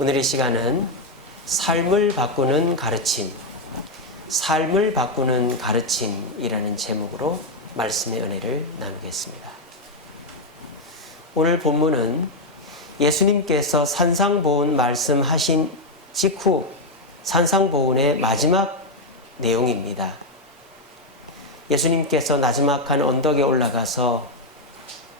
오늘의 시간은 삶을 바꾸는 가르침, 삶을 바꾸는 가르침이라는 제목으로 말씀의 은혜를 나누겠습니다. 오늘 본문은 예수님께서 산상보훈 말씀하신 직후 산상보훈의 마지막 내용입니다. 예수님께서 나지막한 언덕에 올라가서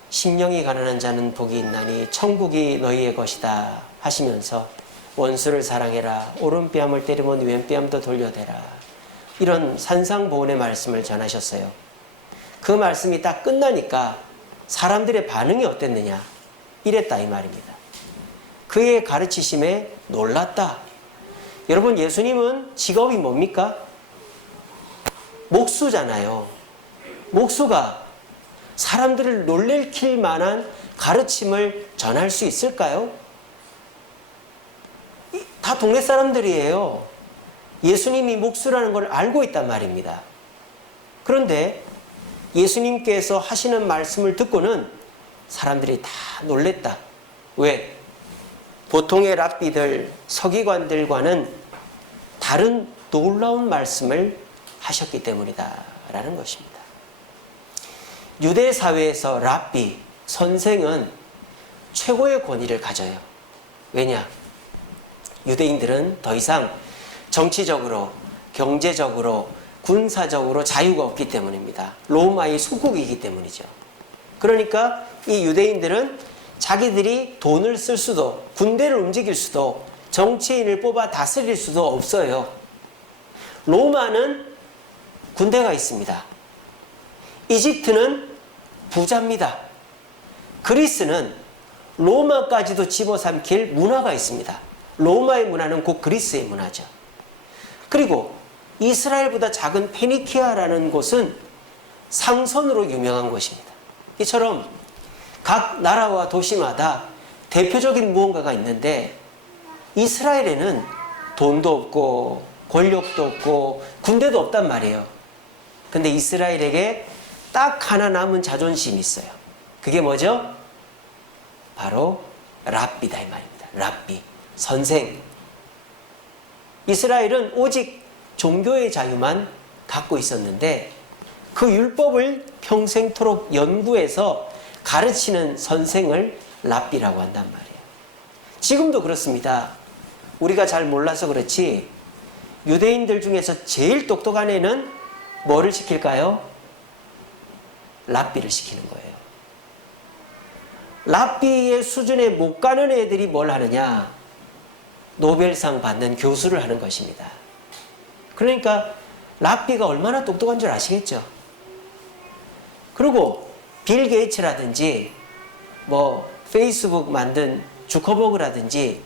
심령이 가난한 자는 복이 있나니 천국이 너희의 것이다 하시면서 원수를 사랑해라, 오른뺨을 때리면 왼뺨도 돌려대라, 이런 산상보훈의 말씀을 전하셨어요. 그 말씀이 딱 끝나니까 사람들의 반응이 어땠느냐, 이랬다 이 말입니다. 그의 가르치심에 놀랐다. 여러분, 예수님은 직업이 뭡니까? 목수잖아요. 목수가 사람들을 놀래킬 만한 가르침을 전할 수 있을까요? 다 동네 사람들이에요. 예수님이 목수라는 걸 알고 있단 말입니다. 그런데 예수님께서 하시는 말씀을 듣고는 사람들이 다 놀랬다. 왜? 보통의 랍비들, 서기관들과는 다른 놀라운 말씀을 하셨기 때문이다 라는 것입니다. 유대 사회에서 랍비, 선생은 최고의 권위를 가져요. 왜냐? 유대인들은 더 이상 정치적으로, 경제적으로, 군사적으로 자유가 없기 때문입니다. 로마의 속국이기 때문이죠. 그러니까 이 유대인들은 자기들이 돈을 쓸 수도, 군대를 움직일 수도, 정치인을 뽑아 다스릴 수도 없어요. 로마는 군대가 있습니다. 이집트는 부자입니다. 그리스는 로마까지도 집어삼킬 문화가 있습니다. 로마의 문화는 곧 그리스의 문화죠. 그리고 이스라엘보다 작은 페니키아라는 곳은 상선으로 유명한 곳입니다. 이처럼 각 나라와 도시마다 대표적인 무언가가 있는데, 이스라엘에는 돈도 없고 권력도 없고 군대도 없단 말이에요. 근데 이스라엘에게 딱 하나 남은 자존심이 있어요. 그게 뭐죠? 바로 랍비다 이 말입니다. 랍비, 선생. 이스라엘은 오직 종교의 자유만 갖고 있었는데 그 율법을 평생토록 연구해서 가르치는 선생을 랍비라고 한단 말이에요. 지금도 그렇습니다. 우리가 잘 몰라서 그렇지 유대인들 중에서 제일 똑똑한 애는 뭐를 시킬까요? 랍비를 시키는 거예요. 랍비의 수준에 못 가는 애들이 뭘 하느냐? 노벨상 받는 교수를 하는 것입니다. 그러니까 랍비가 얼마나 똑똑한 줄 아시겠죠? 그리고 빌 게이츠라든지 뭐 페이스북 만든 주커버그라든지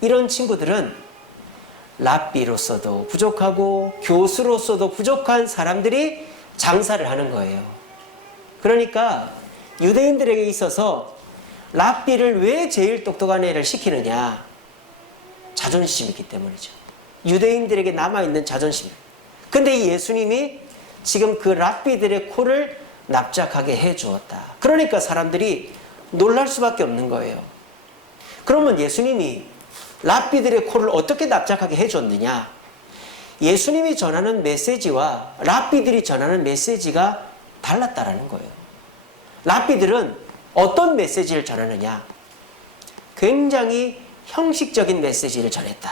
이런 친구들은 랍비로서도 부족하고 교수로서도 부족한 사람들이 장사를 하는 거예요. 그러니까 유대인들에게 있어서 랍비를 왜 제일 똑똑한 애를 시키느냐? 자존심이 있기 때문이죠. 유대인들에게 남아있는 자존심. 근데 이 예수님이 지금 그 랍비들의 코를 납작하게 해주었다. 그러니까 사람들이 놀랄 수밖에 없는 거예요. 그러면 예수님이 랍비들의 코를 어떻게 납작하게 해줬느냐? 예수님이 전하는 메시지와 랍비들이 전하는 메시지가 달랐다라는 거예요. 랍비들은 어떤 메시지를 전하느냐? 굉장히 형식적인 메시지를 전했다.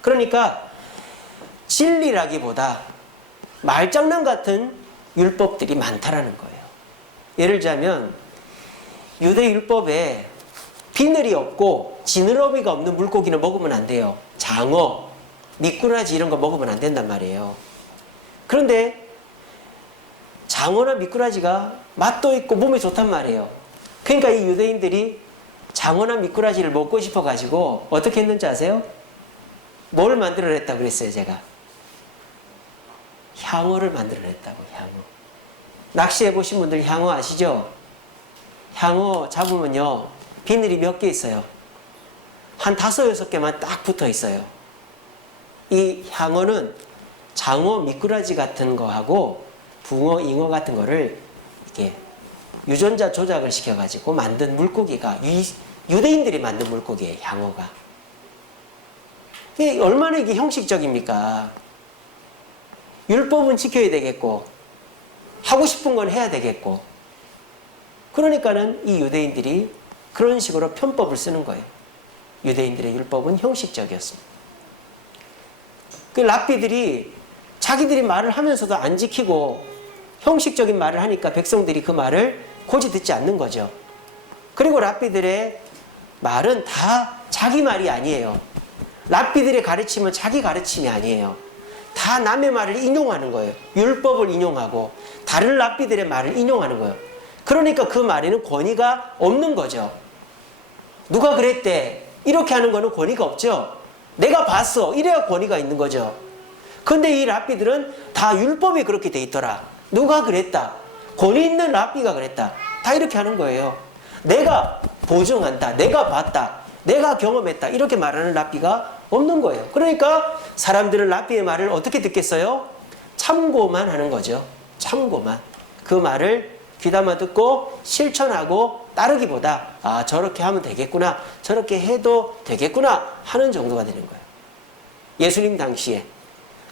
그러니까 진리라기보다 말장난 같은 율법들이 많다라는 거예요. 예를 들자면 유대 율법에 비늘이 없고 지느러미가 없는 물고기는 먹으면 안 돼요. 장어, 미꾸라지 이런 거 먹으면 안 된단 말이에요. 그런데 장어나 미꾸라지가 맛도 있고 몸에 좋단 말이에요. 그러니까 이 유대인들이 장어나 미꾸라지를 먹고 싶어가지고 어떻게 했는지 아세요? 뭘 만들어냈다고 그랬어요, 제가? 향어를 만들어냈다고, 향어. 낚시해보신 분들 향어 아시죠? 향어 잡으면요, 비늘이 몇 개 있어요. 한 5, 6개만 딱 붙어 있어요. 이 향어는 장어, 미꾸라지 같은 거하고 붕어, 잉어 같은 거를 이렇게 유전자 조작을 시켜가지고 만든 물고기가 유대인들이 만든 물고기예요, 향어가. 이게 얼마나 이게 형식적입니까? 율법은 지켜야 되겠고, 하고 싶은 건 해야 되겠고, 그러니까는 이 유대인들이 그런 식으로 편법을 쓰는 거예요. 유대인들의 율법은 형식적이었습니다. 그 랍비들이 자기들이 말을 하면서도 안 지키고 형식적인 말을 하니까 백성들이 그 말을 고지 듣지 않는 거죠. 그리고 랍비들의 말은 다 자기 말이 아니에요. 랍비들의 가르침은 자기 가르침이 아니에요. 다 남의 말을 인용하는 거예요. 율법을 인용하고 다른 랍비들의 말을 인용하는 거예요. 그러니까 그 말에는 권위가 없는 거죠. 누가 그랬대, 이렇게 하는 거는 권위가 없죠. 내가 봤어, 이래야 권위가 있는 거죠. 근데 이 랍비들은 다 율법이 그렇게 돼 있더라, 누가 그랬다, 권위 있는 랍비가 그랬다, 다 이렇게 하는 거예요. 내가 보증한다, 내가 봤다, 내가 경험했다, 이렇게 말하는 랍비가 없는 거예요. 그러니까 사람들은 랍비의 말을 어떻게 듣겠어요? 참고만 하는 거죠. 참고만. 그 말을 귀담아 듣고 실천하고 따르기보다 아, 저렇게 하면 되겠구나, 저렇게 해도 되겠구나 하는 정도가 되는 거예요. 예수님 당시에.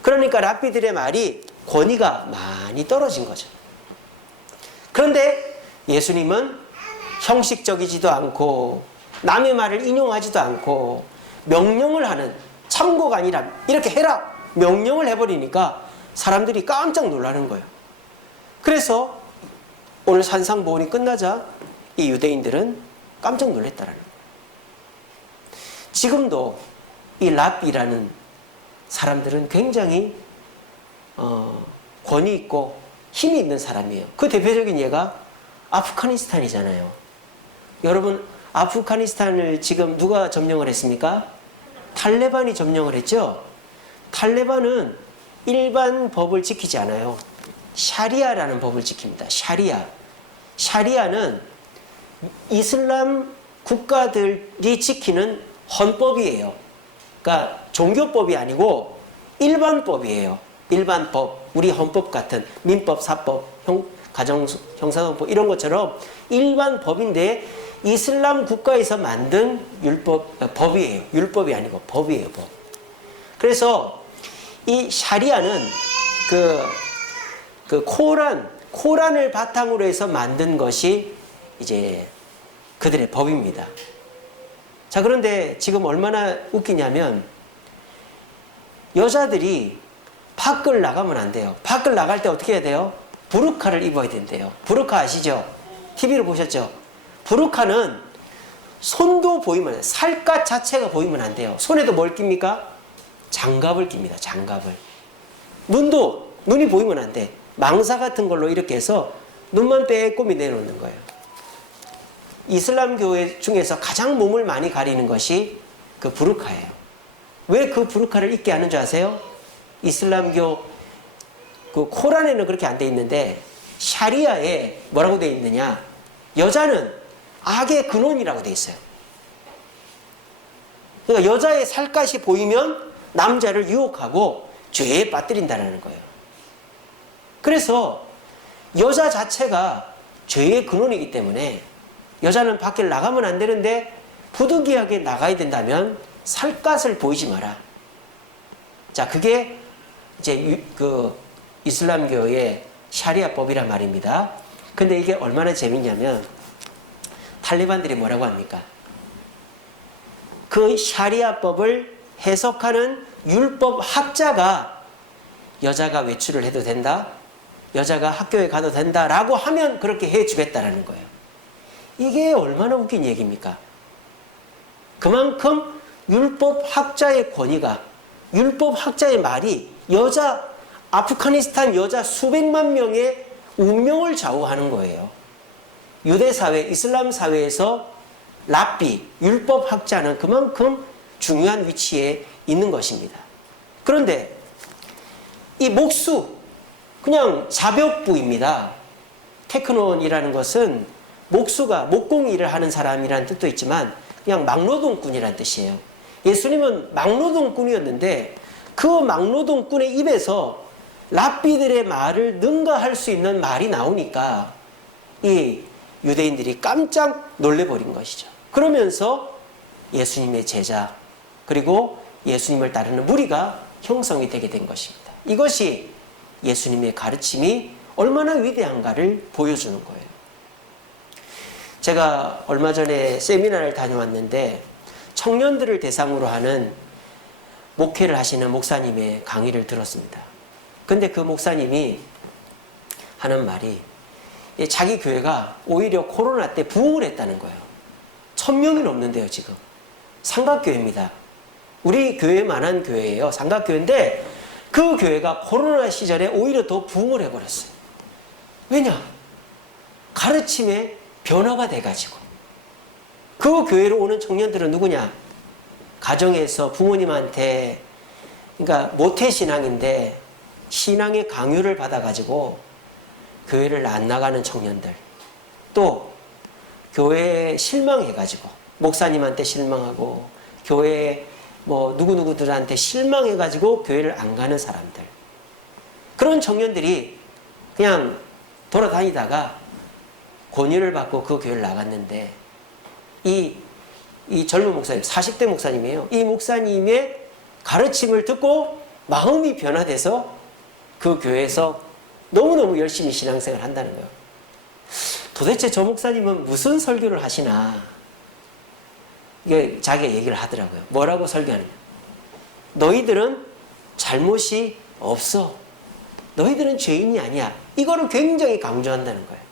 그러니까 랍비들의 말이 권위가 많이 떨어진 거죠. 그런데 예수님은 형식적이지도 않고 남의 말을 인용하지도 않고 명령을 하는, 참고가 아니라 이렇게 해라, 명령을 해버리니까 사람들이 깜짝 놀라는 거예요. 그래서 오늘 산상보훈이 끝나자 이 유대인들은 깜짝 놀랐다라는 거예요. 지금도 이 랍비라는 사람들은 굉장히 권위 있고 힘이 있는 사람이에요. 그 대표적인 예가 아프가니스탄이잖아요. 여러분, 아프가니스탄을 지금 누가 점령을 했습니까? 탈레반이 점령을 했죠. 탈레반은 일반 법을 지키지 않아요. 샤리아라는 법을 지킵니다. 샤리아. 샤리아는 이슬람 국가들이 지키는 헌법이에요. 그러니까 종교법이 아니고 일반법이에요. 일반법, 우리 헌법 같은 민법, 사법, 가정형사소송법 이런 것처럼 일반법인데 이슬람 국가에서 만든 법이에요. 율법이 아니고 법이에요, 법. 그래서 이 샤리아는 그 코란을 바탕으로 해서 만든 것이 이제 그들의 법입니다. 자, 그런데 지금 얼마나 웃기냐면 여자들이 밖을 나가면 안 돼요. 밖을 나갈 때 어떻게 해야 돼요? 부르카를 입어야 된대요. 부르카 아시죠? TV로 보셨죠? 부르카는 손도 보이면 안 돼요. 살갗 자체가 보이면 안 돼요. 손에도 뭘 낍니까? 장갑을 낍니다. 장갑을. 눈이 보이면 안 돼. 망사 같은 걸로 이렇게 해서 눈만 빼꼼히 내놓는 거예요. 이슬람교 중에서 가장 몸을 많이 가리는 것이 그 부르카예요. 왜 그 부르카를 입게 하는 줄 아세요? 이슬람교 그 코란에는 그렇게 안 돼 있는데 샤리아에 뭐라고 돼 있느냐? 여자는 악의 근원이라고 돼 있어요. 그러니까 여자의 살갗이 보이면 남자를 유혹하고 죄에 빠뜨린다는 거예요. 그래서 여자 자체가 죄의 근원이기 때문에 여자는 밖에 나가면 안 되는데 부득이하게 나가야 된다면 살갗을 보이지 마라. 자, 그게 이제 그 이슬람교의 샤리아법이란 말입니다. 근데 이게 얼마나 재밌냐면 탈레반들이 뭐라고 합니까? 그 샤리아법을 해석하는 율법 학자가 여자가 외출을 해도 된다, 여자가 학교에 가도 된다라고 하면 그렇게 해주겠다라는 거예요. 이게 얼마나 웃긴 얘기입니까? 그만큼 율법 학자의 권위가, 율법 학자의 말이 아프가니스탄 여자 수백만 명의 운명을 좌우하는 거예요. 유대 사회, 이슬람 사회에서 랍비, 율법 학자는 그만큼 중요한 위치에 있는 것입니다. 그런데 이 목수, 그냥 자벽부입니다. 테크논이라는 것은 목수가 목공 일을 하는 사람이라는 뜻도 있지만 그냥 막노동꾼이라는 뜻이에요. 예수님은 막노동꾼이었는데 그 막노동꾼의 입에서 랍비들의 말을 능가할 수 있는 말이 나오니까 이 유대인들이 깜짝 놀래버린 것이죠. 그러면서 예수님의 제자 그리고 예수님을 따르는 무리가 형성이 되게 된 것입니다. 이것이 예수님의 가르침이 얼마나 위대한가를 보여주는 거예요. 제가 얼마 전에 세미나를 다녀왔는데 청년들을 대상으로 하는 목회를 하시는 목사님의 강의를 들었습니다. 근데 그 목사님이 하는 말이 자기 교회가 오히려 코로나 때 부흥을 했다는 거예요. 1000명이 넘는데요, 지금. 삼각교회입니다. 우리 교회만한 교회예요. 삼각교회인데 그 교회가 코로나 시절에 오히려 더 부흥을 해버렸어요. 왜냐? 가르침의 변화가 돼가지고. 그 교회로 오는 청년들은 누구냐? 가정에서 부모님한테, 그러니까 모태신앙인데 신앙의 강요를 받아가지고 교회를 안 나가는 청년들, 또 교회에 실망해가지고 목사님한테 실망하고 교회에 뭐 누구누구들한테 실망해가지고 교회를 안 가는 사람들, 그런 청년들이 그냥 돌아다니다가 권유를 받고 그 교회를 나갔는데 이 젊은 목사님, 40대 목사님이에요. 이 목사님의 가르침을 듣고 마음이 변화돼서 그 교회에서 너무너무 열심히 신앙생활을 한다는 거예요. 도대체 저 목사님은 무슨 설교를 하시나? 이게 자기가 얘기를 하더라고요. 뭐라고 설교하느냐? 너희들은 잘못이 없어. 너희들은 죄인이 아니야. 이거를 굉장히 강조한다는 거예요.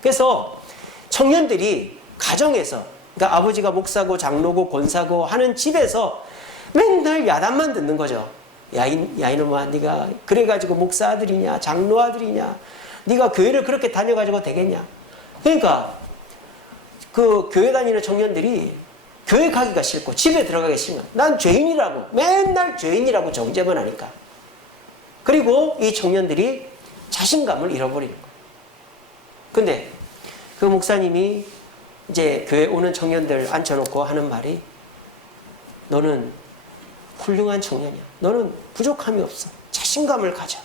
그래서 청년들이 가정에서, 그러니까 아버지가 목사고 장로고 권사고 하는 집에서 맨날 야단만 듣는 거죠. 야 이놈아, 네가 그래가지고 목사 아들이냐 장로 아들이냐, 네가 교회를 그렇게 다녀가지고 되겠냐. 그러니까 그 교회 다니는 청년들이 교회 가기가 싫고 집에 들어가기 싫은 거야. 난 죄인이라고, 맨날 죄인이라고 정죄만 하니까. 그리고 이 청년들이 자신감을 잃어버리는 거예요. 근데 그 목사님이 이제 교회 오는 청년들 앉혀놓고 하는 말이, 너는 훌륭한 청년이야. 너는 부족함이 없어. 자신감을 가져.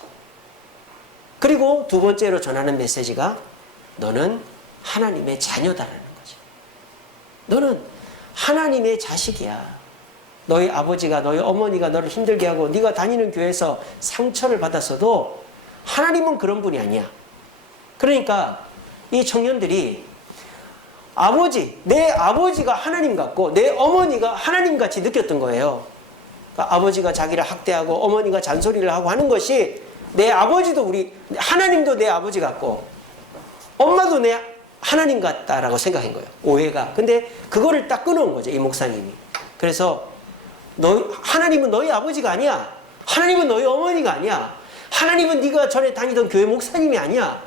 그리고 두 번째로 전하는 메시지가, 너는 하나님의 자녀다라는 거죠. 너는 하나님의 자식이야. 너희 아버지가, 너희 어머니가 너를 힘들게 하고 네가 다니는 교회에서 상처를 받았어도 하나님은 그런 분이 아니야. 그러니까 이 청년들이 내 아버지가 하나님 같고 내 어머니가 하나님 같이 느꼈던 거예요. 그러니까 아버지가 자기를 학대하고 어머니가 잔소리를 하고 하는 것이, 내 아버지도 하나님도 내 아버지 같고 엄마도 내 하나님 같다라고 생각한 거예요. 오해가. 근데 그거를 딱 끊어온 거죠, 이 목사님이. 그래서 하나님은 너희 아버지가 아니야. 하나님은 너희 어머니가 아니야. 하나님은 네가 전에 다니던 교회 목사님이 아니야.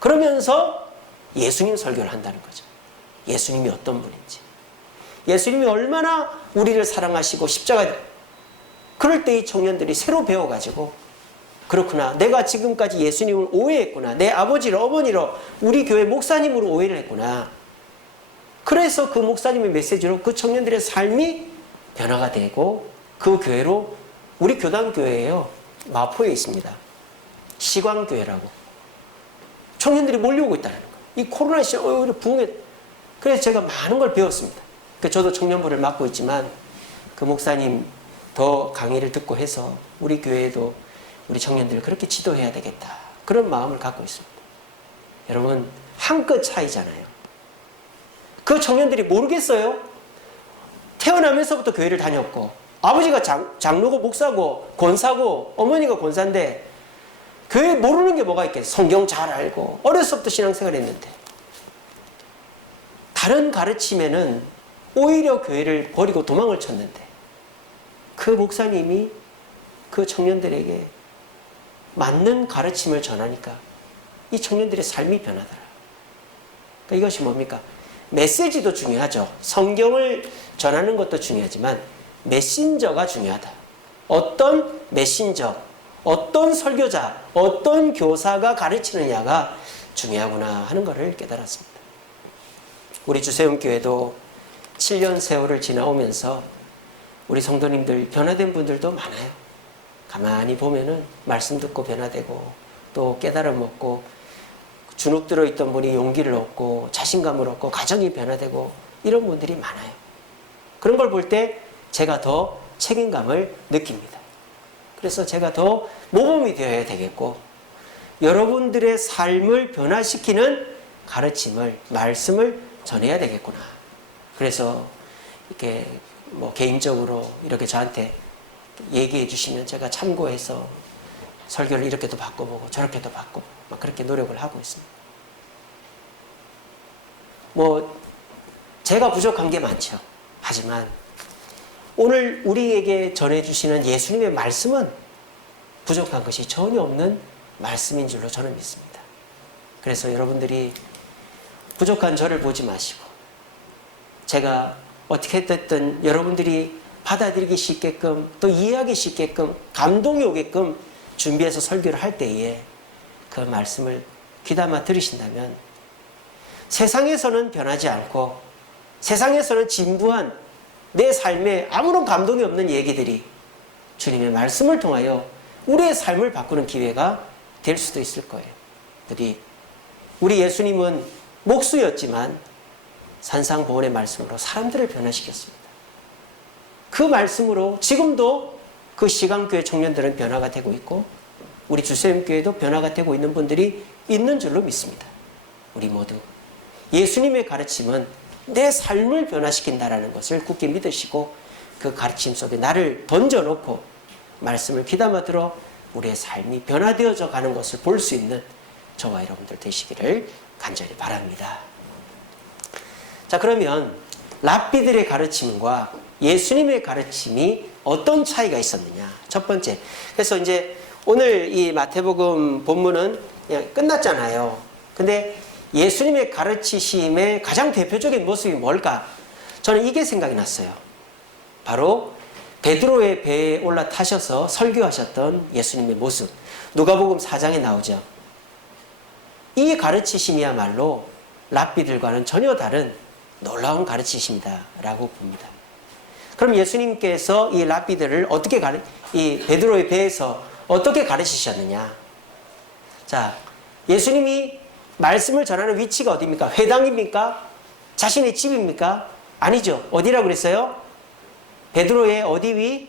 그러면서 예수님 설교를 한다는 거죠. 예수님이 어떤 분인지, 예수님이 얼마나 우리를 사랑하시고 십자가, 그럴 때 이 청년들이 새로 배워가지고, 그렇구나, 내가 지금까지 예수님을 오해했구나, 내 아버지를 어머니로 우리 교회 목사님으로 오해를 했구나. 그래서 그 목사님의 메시지로 그 청년들의 삶이 변화가 되고, 그 교회로, 우리 교단교회예요, 마포에 있습니다. 시광교회라고. 청년들이 몰려오고 있다는 거예요. 이 코로나 시절 오히려 부흥에. 그래서 제가 많은 걸 배웠습니다. 저도 청년부를 맡고 있지만 그 목사님 더 강의를 듣고 해서 우리 교회에도 우리 청년들을 그렇게 지도해야 되겠다, 그런 마음을 갖고 있습니다. 여러분, 한 끗 차이잖아요. 그 청년들이 모르겠어요? 태어나면서부터 교회를 다녔고 아버지가 장로고 목사고 권사고 어머니가 권사인데 교회 모르는 게 뭐가 있겠어요? 성경 잘 알고 어려서부터 신앙생활 했는데, 다른 가르침에는 오히려 교회를 버리고 도망을 쳤는데 그 목사님이 그 청년들에게 맞는 가르침을 전하니까 이 청년들의 삶이 변하더라. 그러니까 이것이 뭡니까? 메시지도 중요하죠. 성경을 전하는 것도 중요하지만 메신저가 중요하다. 어떤 메신저, 어떤 설교자, 어떤 교사가 가르치느냐가 중요하구나 하는 것을 깨달았습니다. 우리 주세움교회도 7년 세월을 지나오면서 우리 성도님들 변화된 분들도 많아요. 가만히 보면은 말씀 듣고 변화되고 또 깨달음 얻고 주눅 들어있던 분이 용기를 얻고 자신감을 얻고 가정이 변화되고 이런 분들이 많아요. 그런 걸 볼 때 제가 더 책임감을 느낍니다. 그래서 제가 더 모범이 되어야 되겠고, 여러분들의 삶을 변화시키는 가르침을, 말씀을 전해야 되겠구나. 그래서 이렇게 개인적으로 이렇게 저한테 얘기해 주시면 제가 참고해서 설교를 이렇게도 바꿔보고 저렇게도 바꿔보고 막 그렇게 노력을 하고 있습니다. 제가 부족한 게 많죠. 하지만 오늘 우리에게 전해주시는 예수님의 말씀은 부족한 것이 전혀 없는 말씀인 줄로 저는 믿습니다. 그래서 여러분들이 부족한 저를 보지 마시고, 제가 어떻게 됐든 여러분들이 받아들이기 쉽게끔, 또 이해하기 쉽게끔, 감동이 오게끔 준비해서 설교를 할 때에 그 말씀을 귀담아 들으신다면 세상에서는 변하지 않고 세상에서는 진부한 내 삶에 아무런 감동이 없는 얘기들이 주님의 말씀을 통하여 우리의 삶을 바꾸는 기회가 될 수도 있을 거예요. 부디 우리 예수님은 목수였지만 산상보훈의 말씀으로 사람들을 변화시켰습니다. 그 말씀으로 지금도 그 시간교회 청년들은 변화가 되고 있고, 우리 주세임교회도 변화가 되고 있는 분들이 있는 줄로 믿습니다. 우리 모두 예수님의 가르침은 내 삶을 변화시킨다는 것을 굳게 믿으시고, 그 가르침 속에 나를 던져놓고 말씀을 귀담아 들어 우리의 삶이 변화되어져 가는 것을 볼 수 있는 저와 여러분들 되시기를 간절히 바랍니다. 자, 그러면 랍비들의 가르침과 예수님의 가르침이 어떤 차이가 있었느냐. 첫 번째, 그래서 이제 오늘 이 마태복음 본문은 그냥 끝났잖아요. 근데 예수님의 가르치심의 가장 대표적인 모습이 뭘까? 저는 이게 생각이 났어요. 바로 베드로의 배에 올라타셔서 설교하셨던 예수님의 모습. 누가복음 4장에 나오죠. 이 가르치심이야말로 랍비들과는 전혀 다른 놀라운 가르치심이다라고 봅니다. 그럼 예수님께서 이 랍비들을 어떻게 이 베드로의 배에서 어떻게 가르치셨느냐? 자, 예수님이 말씀을 전하는 위치가 어디입니까? 회당입니까? 자신의 집입니까? 아니죠. 어디라고 그랬어요? 베드로의 어디 위?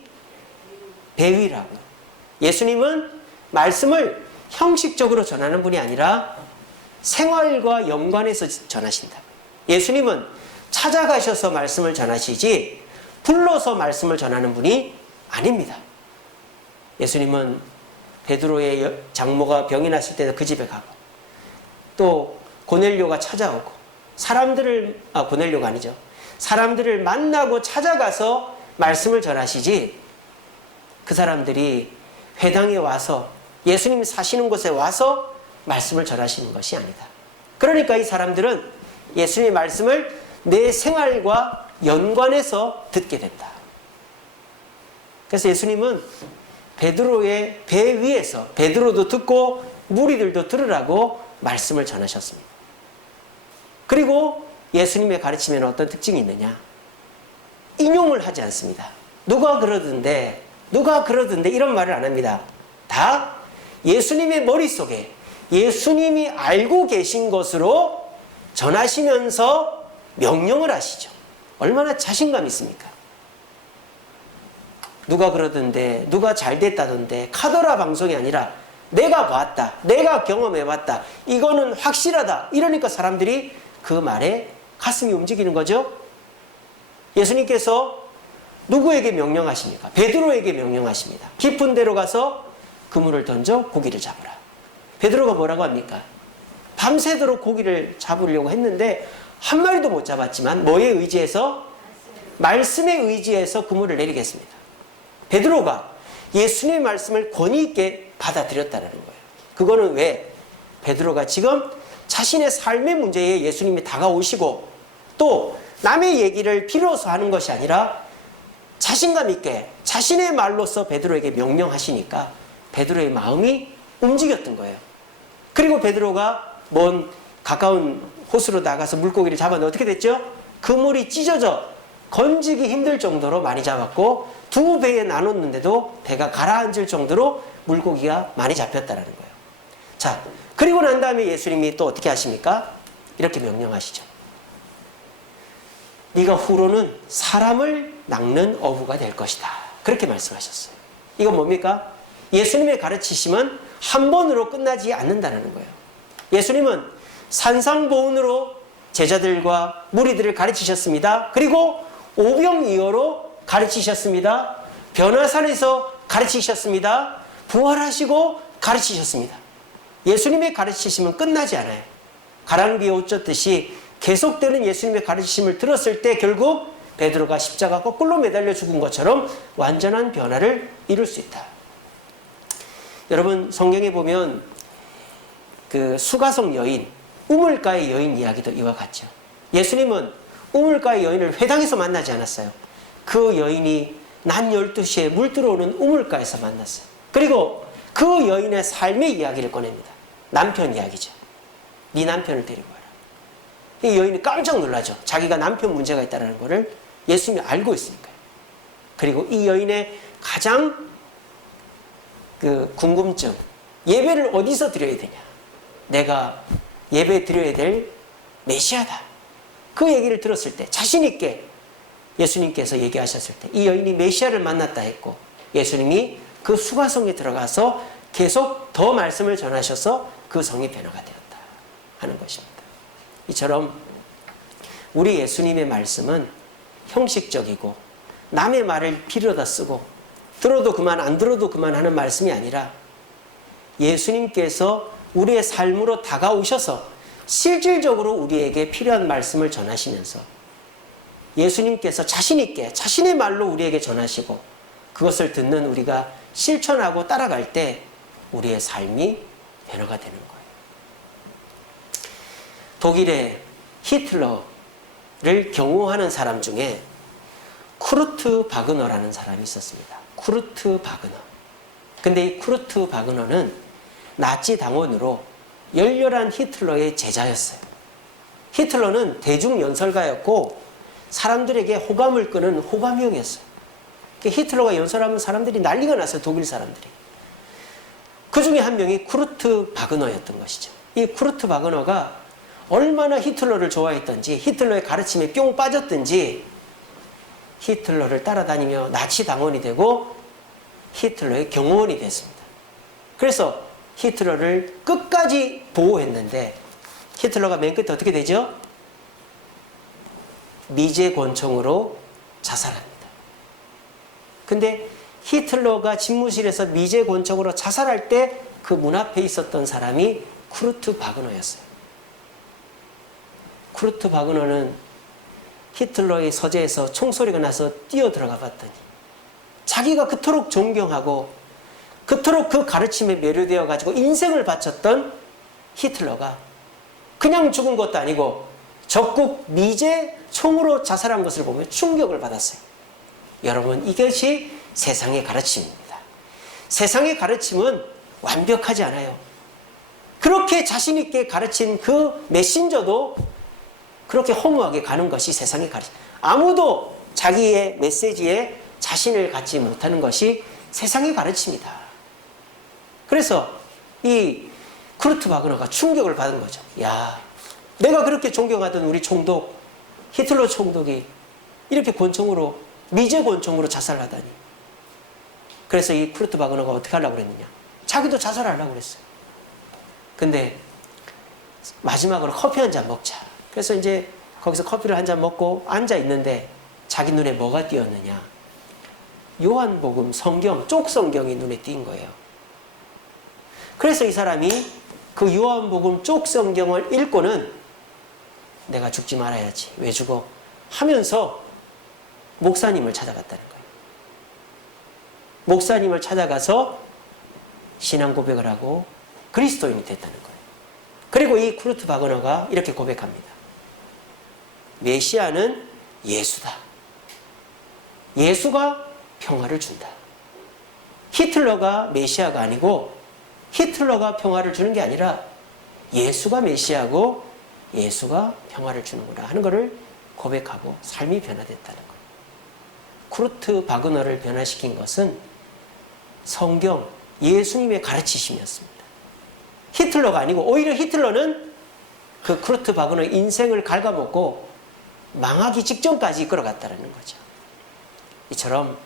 배 위라고. 예수님은 말씀을 형식적으로 전하는 분이 아니라 생활과 연관해서 전하신다. 예수님은 찾아가셔서 말씀을 전하시지 불러서 말씀을 전하는 분이 아닙니다. 예수님은 베드로의 장모가 병이 났을 때도 그 집에 가고, 또 고넬료가 찾아오고, 고넬료가 아니죠. 사람들을 만나고 찾아가서 말씀을 전하시지, 그 사람들이 회당에 와서 예수님이 사시는 곳에 와서 말씀을 전하시는 것이 아니다. 그러니까 이 사람들은 예수님의 말씀을 내 생활과 연관해서 듣게 된다. 그래서 예수님은 베드로의 배 위에서 베드로도 듣고 무리들도 들으라고 말씀을 전하셨습니다. 그리고 예수님의 가르침에는 어떤 특징이 있느냐? 인용을 하지 않습니다. 누가 그러던데 이런 말을 안 합니다. 다 예수님의 머릿속에 예수님이 알고 계신 것으로 전하시면서 명령을 하시죠. 얼마나 자신감 있습니까? 누가 그러던데, 누가 잘 됐다던데, 카더라 방송이 아니라 내가 봤다, 내가 경험해봤다, 이거는 확실하다. 이러니까 사람들이 그 말에 가슴이 움직이는 거죠. 예수님께서 누구에게 명령하십니까? 베드로에게 명령하십니다. 깊은 데로 가서 그물을 던져 고기를 잡으라. 베드로가 뭐라고 합니까? 밤새도록 고기를 잡으려고 했는데 한 마리도 못 잡았지만 뭐에 의지해서? 말씀에 의지해서 그물을 내리겠습니다. 베드로가 예수님의 말씀을 권위 있게 받아들였다는 거예요. 그거는 왜? 베드로가 지금 자신의 삶의 문제에 예수님이 다가오시고 또 남의 얘기를 필요해서 하는 것이 아니라 자신감 있게 자신의 말로서 베드로에게 명령하시니까 베드로의 마음이 움직였던 거예요. 그리고 베드로가 먼 가까운 호수로 나가서 물고기를 잡았는데 어떻게 됐죠? 그물이 찢어져 건지기 힘들 정도로 많이 잡았고 두 배에 나눴는데도 배가 가라앉을 정도로 물고기가 많이 잡혔다는 거예요. 자, 그리고 난 다음에 예수님이 또 어떻게 하십니까? 이렇게 명령하시죠. 네가 후로는 사람을 낚는 어부가 될 것이다. 그렇게 말씀하셨어요. 이건 뭡니까? 예수님의 가르치심은 한 번으로 끝나지 않는다는 거예요. 예수님은 산상보훈으로 제자들과 무리들을 가르치셨습니다. 그리고 오병이어로 가르치셨습니다. 변화산에서 가르치셨습니다. 부활하시고 가르치셨습니다. 예수님의 가르치심은 끝나지 않아요. 가랑비에 옷 젖듯이 계속되는 예수님의 가르치심을 들었을 때 결국 베드로가 십자가 거꾸로 매달려 죽은 것처럼 완전한 변화를 이룰 수 있다. 여러분, 성경에 보면 그 수가성 여인, 우물가의 여인 이야기도 이와 같죠. 예수님은 우물가의 여인을 회당에서 만나지 않았어요. 그 여인이 낮 12시에 물 들어오는 우물가에서 만났어요. 그리고 그 여인의 삶의 이야기를 꺼냅니다. 남편 이야기죠. 네 남편을 데리고 와라. 이 여인이 깜짝 놀라죠. 자기가 남편 문제가 있다는 것을 예수님이 알고 있으니까요. 그리고 이 여인의 가장 그 궁금증, 예배를 어디서 드려야 되냐. 내가 예배 드려야 될 메시아다. 그 얘기를 들었을 때 자신 있게 예수님께서 얘기하셨을 때 이 여인이 메시아를 만났다 했고, 예수님이 그 수가성에 들어가서 계속 더 말씀을 전하셔서 그 성이 변화가 되었다 하는 것입니다. 이처럼 우리 예수님의 말씀은 형식적이고 남의 말을 필요다 쓰고 들어도 그만 안 들어도 그만 하는 말씀이 아니라 예수님께서 우리의 삶으로 다가오셔서 실질적으로 우리에게 필요한 말씀을 전하시면서 예수님께서 자신 있게 자신의 말로 우리에게 전하시고 그것을 듣는 우리가 실천하고 따라갈 때 우리의 삶이 변화가 되는 거예요. 독일의 히틀러를 경호하는 사람 중에 쿠르트 바그너라는 사람이 있었습니다. 쿠르트 바그너. 근데 이 쿠르트 바그너는 나치 당원으로 열렬한 히틀러의 제자였어요. 히틀러는 대중연설가였고 사람들에게 호감을 끄는 호감형이었어요. 히틀러가 연설하면 사람들이 난리가 났어요. 독일 사람들이. 그 중에 한 명이 쿠르트 바그너였던 것이죠. 이 쿠르트 바그너가 얼마나 히틀러를 좋아했던지 히틀러의 가르침에 뿅 빠졌든지 히틀러를 따라다니며 나치 당원이 되고 히틀러의 경호원이 됐습니다. 그래서 히틀러를 끝까지 보호했는데 히틀러가 맨 끝에 어떻게 되죠? 미제 권총으로 자살합니다. 근데 히틀러가 집무실에서 미제 권총으로 자살할 때 그 문 앞에 있었던 사람이 쿠르트 바그너였어요. 쿠르트 바그너는 히틀러의 서재에서 총소리가 나서 뛰어 들어가 봤더니 자기가 그토록 존경하고 그토록 그 가르침에 매료되어 가지고 인생을 바쳤던 히틀러가 그냥 죽은 것도 아니고 적국 미제 총으로 자살한 것을 보며 충격을 받았어요. 여러분, 이것이 세상의 가르침입니다. 세상의 가르침은 완벽하지 않아요. 그렇게 자신 있게 가르친 그 메신저도 그렇게 허무하게 가는 것이 세상의 가르침. 아무도 자기의 메시지에 자신을 갖지 못하는 것이 세상의 가르침이다. 그래서 이 쿠르트 바그너가 충격을 받은 거죠. 야, 내가 그렇게 존경하던 우리 총독, 히틀러 총독이 이렇게 권총으로, 미제 권총으로 자살하다니. 그래서 이 쿠르트 바그너가 어떻게 하려고 그랬느냐. 자기도 자살하려고 그랬어요. 근데 마지막으로 커피 한 잔 먹자. 그래서 이제 거기서 커피를 한 잔 먹고 앉아 있는데 자기 눈에 뭐가 띄었느냐. 요한복음 성경, 쪽 성경이 눈에 띈 거예요. 그래서 이 사람이 그 요한복음 쪽 성경을 읽고는 내가 죽지 말아야지. 왜 죽어? 하면서 목사님을 찾아갔다는 거예요. 목사님을 찾아가서 신앙 고백을 하고 그리스도인이 됐다는 거예요. 그리고 이 쿠르트 바그너가 이렇게 고백합니다. 메시아는 예수다. 예수가 평화를 준다. 히틀러가 메시아가 아니고 히틀러가 평화를 주는 게 아니라 예수가 메시아고 예수가 평화를 주는구나 하는 것을 고백하고 삶이 변화됐다는 거예요. 쿠르트 바그너를 변화시킨 것은 성경, 예수님의 가르치심이었습니다. 히틀러가 아니고 오히려 히틀러는 그 쿠르트 바그너의 인생을 갉아먹고 망하기 직전까지 이끌어갔다는 거죠. 이처럼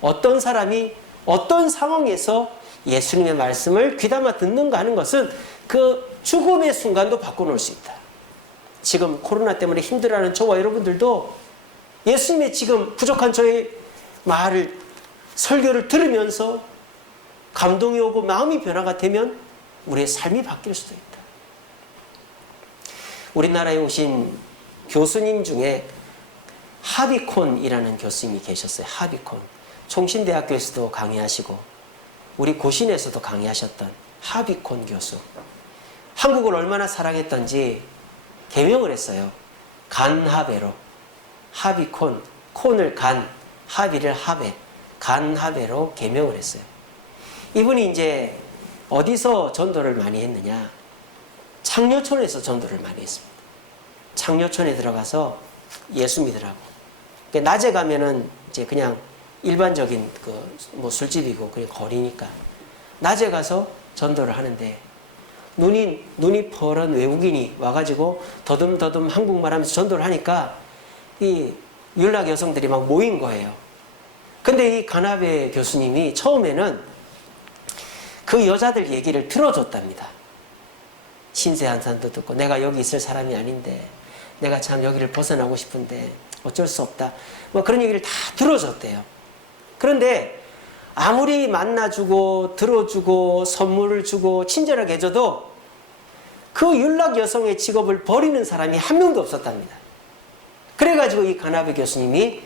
어떤 사람이 어떤 상황에서 예수님의 말씀을 귀담아 듣는가 하는 것은 그 죽음의 순간도 바꿔놓을 수 있다. 지금 코로나 때문에 힘들어하는 저와 여러분들도 예수님의 지금 부족한 저의 말을, 설교를 들으면서 감동이 오고 마음이 변화가 되면 우리의 삶이 바뀔 수도 있다. 우리나라에 오신 교수님 중에 하비콘이라는 교수님이 계셨어요. 하비콘. 총신대학교에서도 강의하시고 우리 고신에서도 강의하셨던 하비콘 교수. 한국을 얼마나 사랑했던지 개명을 했어요. 간하베로. 하비콘, 콘을 간, 하비를 하베, 간하베로 개명을 했어요. 이분이 이제 어디서 전도를 많이 했느냐? 창녀촌에서 전도를 많이 했습니다. 창녀촌에 들어가서 예수 믿으라고. 낮에 가면은 이제 그냥 일반적인 뭐 술집이고 그냥 거리니까 낮에 가서 전도를 하는데 눈이 퍼런 외국인이 와가지고 더듬더듬 한국말 하면서 전도를 하니까 이 율락 여성들이 막 모인 거예요. 근데 이 가나베 교수님이 처음에는 그 여자들 얘기를 들어줬답니다. 신세 한탄도 듣고 내가 여기 있을 사람이 아닌데 내가 참 여기를 벗어나고 싶은데 어쩔 수 없다. 뭐 그런 얘기를 다 들어줬대요. 그런데 아무리 만나주고 들어주고 선물을 주고 친절하게 해줘도 그 율락 여성의 직업을 버리는 사람이 한 명도 없었답니다. 그래가지고 이 가나베 교수님이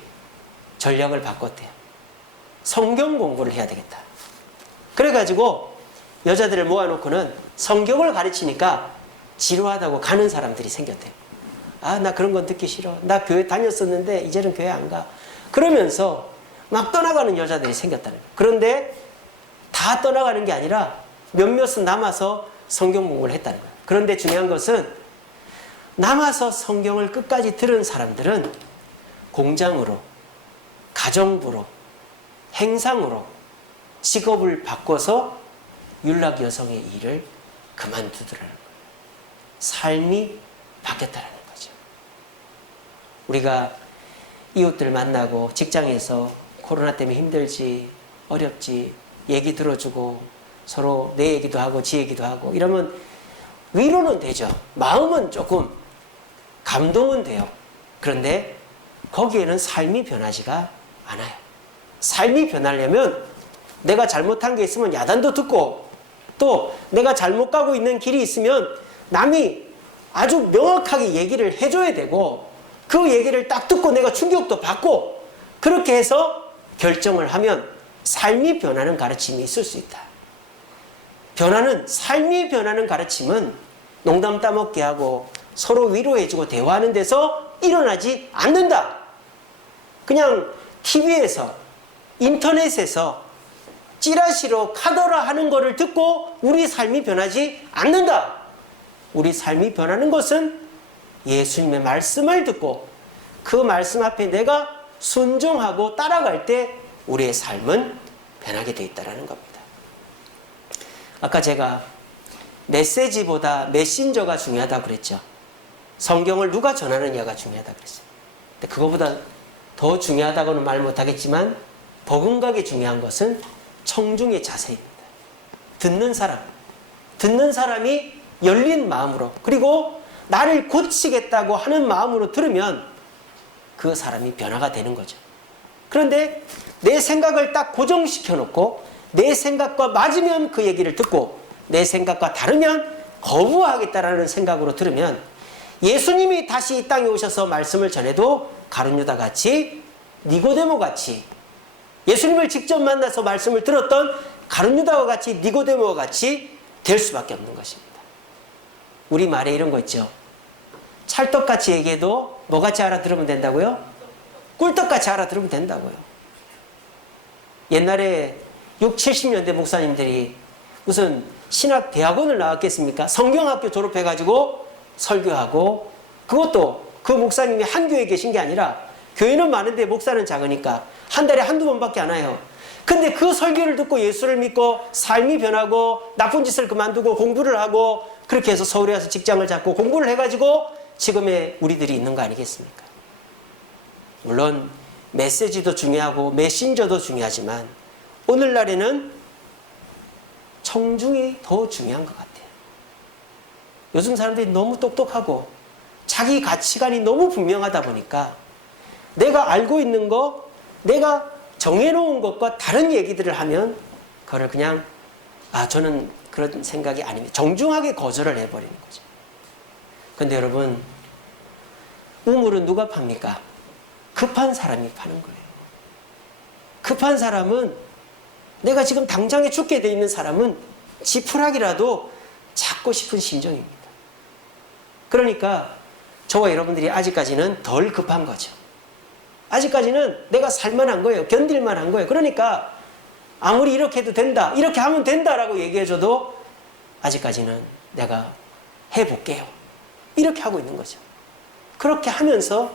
전략을 바꿨대요. 성경 공부를 해야 되겠다. 그래가지고 여자들을 모아놓고는 성경을 가르치니까 지루하다고 가는 사람들이 생겼대요. 아, 나 그런 건 듣기 싫어. 나 교회 다녔었는데 이제는 교회 안 가. 그러면서 막 떠나가는 여자들이 생겼다는 거예요. 그런데 다 떠나가는 게 아니라 몇몇은 남아서 성경 공부를 했다는 거예요. 그런데 중요한 것은 남아서 성경을 끝까지 들은 사람들은 공장으로, 가정부로, 행상으로 직업을 바꿔서 율락 여성의 일을 그만두더라는 거예요. 삶이 바뀌었다는 거죠. 우리가 이웃들 만나고 직장에서 코로나 때문에 힘들지, 어렵지, 얘기 들어주고 서로 내 얘기도 하고 지 얘기도 하고 이러면 위로는 되죠. 마음은 조금 감동은 돼요. 그런데 거기에는 삶이 변하지가 않아요. 삶이 변하려면 내가 잘못한 게 있으면 야단도 듣고 또 내가 잘못 가고 있는 길이 있으면 남이 아주 명확하게 얘기를 해줘야 되고 그 얘기를 딱 듣고 내가 충격도 받고 그렇게 해서 결정을 하면 삶이 변하는 가르침이 있을 수 있다. 삶이 변하는 가르침은 농담 따먹게 하고 서로 위로해주고 대화하는 데서 일어나지 않는다. 그냥 TV에서 인터넷에서 찌라시로 카더라 하는 거를 듣고 우리 삶이 변하지 않는다. 우리 삶이 변하는 것은 예수님의 말씀을 듣고 그 말씀 앞에 내가 순종하고 따라갈 때 우리의 삶은 변하게 되어 있다는 겁니다. 아까 제가 메시지보다 메신저가 중요하다고 그랬죠. 성경을 누가 전하느냐가 중요하다고 그랬어요. 근데 그거보다 더 중요하다고는 말 못하겠지만 버금가게 중요한 것은 청중의 자세입니다. 듣는 사람이 열린 마음으로 그리고 나를 고치겠다고 하는 마음으로 들으면 그 사람이 변화가 되는 거죠. 그런데 내 생각을 딱 고정시켜 놓고 내 생각과 맞으면 그 얘기를 듣고 내 생각과 다르면 거부하겠다라는 생각으로 들으면 예수님이 다시 이 땅에 오셔서 말씀을 전해도 가룟유다 같이 니고데모 같이 예수님을 직접 만나서 말씀을 들었던 가룟유다와 같이 니고데모와 같이 될 수밖에 없는 것입니다. 우리 말에 이런 거 있죠. 찰떡같이 얘기해도 뭐같이 알아들으면 된다고요? 꿀떡같이 알아들으면 된다고요. 옛날에 6, 70년대 목사님들이 무슨 신학대학원을 나왔겠습니까? 성경학교 졸업해가지고 설교하고 그것도 그 목사님이 한 교회에 계신 게 아니라 교회는 많은데 목사는 작으니까 한 달에 한두 번밖에 안 와요. 근데 그 설교를 듣고 예수를 믿고 삶이 변하고 나쁜 짓을 그만두고 공부를 하고 그렇게 해서 서울에 와서 직장을 잡고 공부를 해가지고 지금의 우리들이 있는 거 아니겠습니까? 물론 메시지도 중요하고 메신저도 중요하지만 오늘날에는 청중이 더 중요한 것 같아요. 요즘 사람들이 너무 똑똑하고 자기 가치관이 너무 분명하다 보니까 내가 알고 있는 거, 내가 정해놓은 것과 다른 얘기들을 하면 그걸 그냥 저는 그런 생각이 아닙니다. 정중하게 거절을 해버리는 거죠. 근데 여러분, 우물은 누가 팝니까? 급한 사람이 파는 거예요. 급한 사람은, 내가 지금 당장에 죽게 돼 있는 사람은 지푸라기라도 잡고 싶은 심정입니다. 그러니까 저와 여러분들이 아직까지는 덜 급한 거죠. 아직까지는 내가 살만한 거예요. 견딜만한 거예요. 그러니까 아무리 이렇게 해도 된다, 이렇게 하면 된다라고 얘기해줘도 아직까지는 내가 해볼게요. 이렇게 하고 있는 거죠. 그렇게 하면서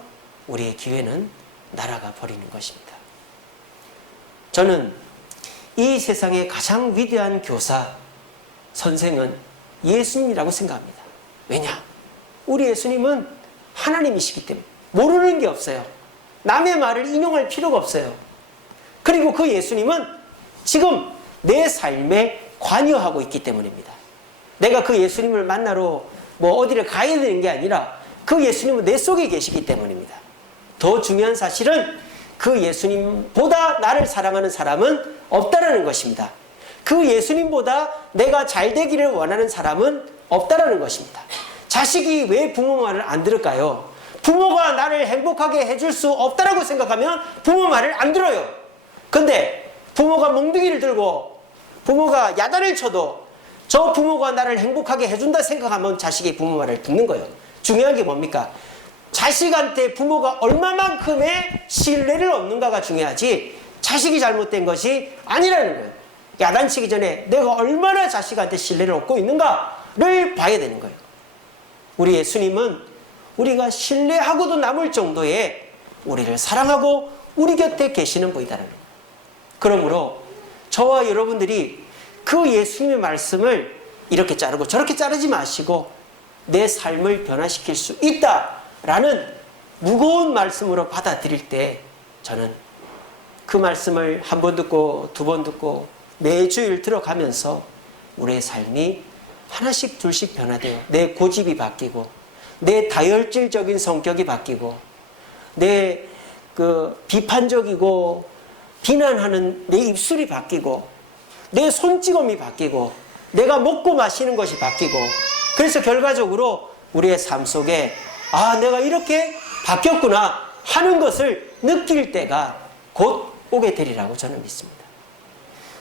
우리의 기회는 날아가 버리는 것입니다. 저는 이 세상의 가장 위대한 교사, 선생은 예수님이라고 생각합니다. 왜냐? 우리 예수님은 하나님이시기 때문에 모르는 게 없어요. 남의 말을 인용할 필요가 없어요. 그리고 그 예수님은 지금 내 삶에 관여하고 있기 때문입니다. 내가 그 예수님을 만나러 어디를 가야 되는 게 아니라 그 예수님은 내 속에 계시기 때문입니다. 더 중요한 사실은 그 예수님보다 나를 사랑하는 사람은 없다라는 것입니다. 그 예수님보다 내가 잘 되기를 원하는 사람은 없다라는 것입니다. 자식이 왜 부모 말을 안 들을까요? 부모가 나를 행복하게 해줄 수 없다라고 생각하면 부모 말을 안 들어요. 근데 부모가 몽둥이를 들고 부모가 야단을 쳐도 저 부모가 나를 행복하게 해준다 생각하면 자식이 부모 말을 듣는 거예요. 중요한 게 뭡니까? 자식한테 부모가 얼마만큼의 신뢰를 얻는가가 중요하지 자식이 잘못된 것이 아니라는 거예요. 야단치기 전에 내가 얼마나 자식한테 신뢰를 얻고 있는가를 봐야 되는 거예요. 우리 예수님은 우리가 신뢰하고도 남을 정도의 우리를 사랑하고 우리 곁에 계시는 분이다라는 거예요. 그러므로 저와 여러분들이 그 예수님의 말씀을 이렇게 자르고 저렇게 자르지 마시고 내 삶을 변화시킬 수 있다라는 무거운 말씀으로 받아들일 때 저는 그 말씀을 한 번 듣고 두 번 듣고 매주일 들어가면서 우리의 삶이 하나씩 둘씩 변화돼요. 내 고집이 바뀌고 내 다혈질적인 성격이 바뀌고 내 비판적이고 비난하는 내 입술이 바뀌고 내 손찌검이 바뀌고 내가 먹고 마시는 것이 바뀌고 그래서 결과적으로 우리의 삶 속에 내가 이렇게 바뀌었구나 하는 것을 느낄 때가 곧 오게 되리라고 저는 믿습니다.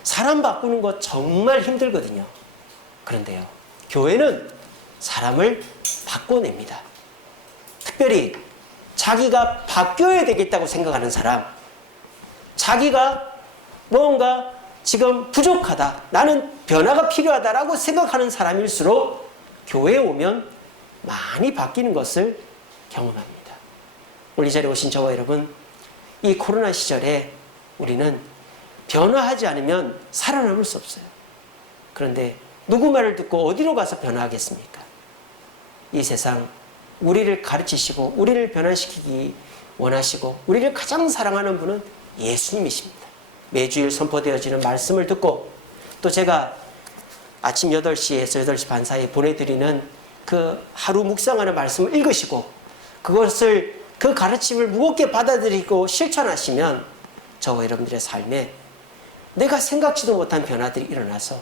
사람 바꾸는 거 정말 힘들거든요. 그런데요, 교회는 사람을 바꿔냅니다. 특별히 자기가 바뀌어야 되겠다고 생각하는 사람, 자기가 뭔가 지금 부족하다, 나는 변화가 필요하다라고 생각하는 사람일수록 교회에 오면 많이 바뀌는 것을 경험합니다. 오늘 이 자리에 오신 저와 여러분, 이 코로나 시절에 우리는 변화하지 않으면 살아남을 수 없어요. 그런데 누구 말을 듣고 어디로 가서 변화하겠습니까? 이 세상 우리를 가르치시고 우리를 변화시키기 원하시고 우리를 가장 사랑하는 분은 예수님이십니다. 매주일 선포되어지는 말씀을 듣고 또 제가 아침 8시에서 8시 반 사이에 보내드리는 그 하루 묵상하는 말씀을 읽으시고 그것을 그 가르침을 무겁게 받아들이고 실천하시면 저와 여러분들의 삶에 내가 생각지도 못한 변화들이 일어나서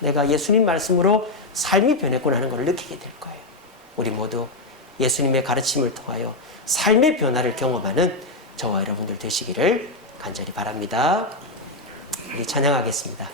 내가 예수님 말씀으로 삶이 변했구나 하는 걸 느끼게 될 거예요. 우리 모두 예수님의 가르침을 통하여 삶의 변화를 경험하는 저와 여러분들 되시기를 간절히 바랍니다. 우리 찬양하겠습니다.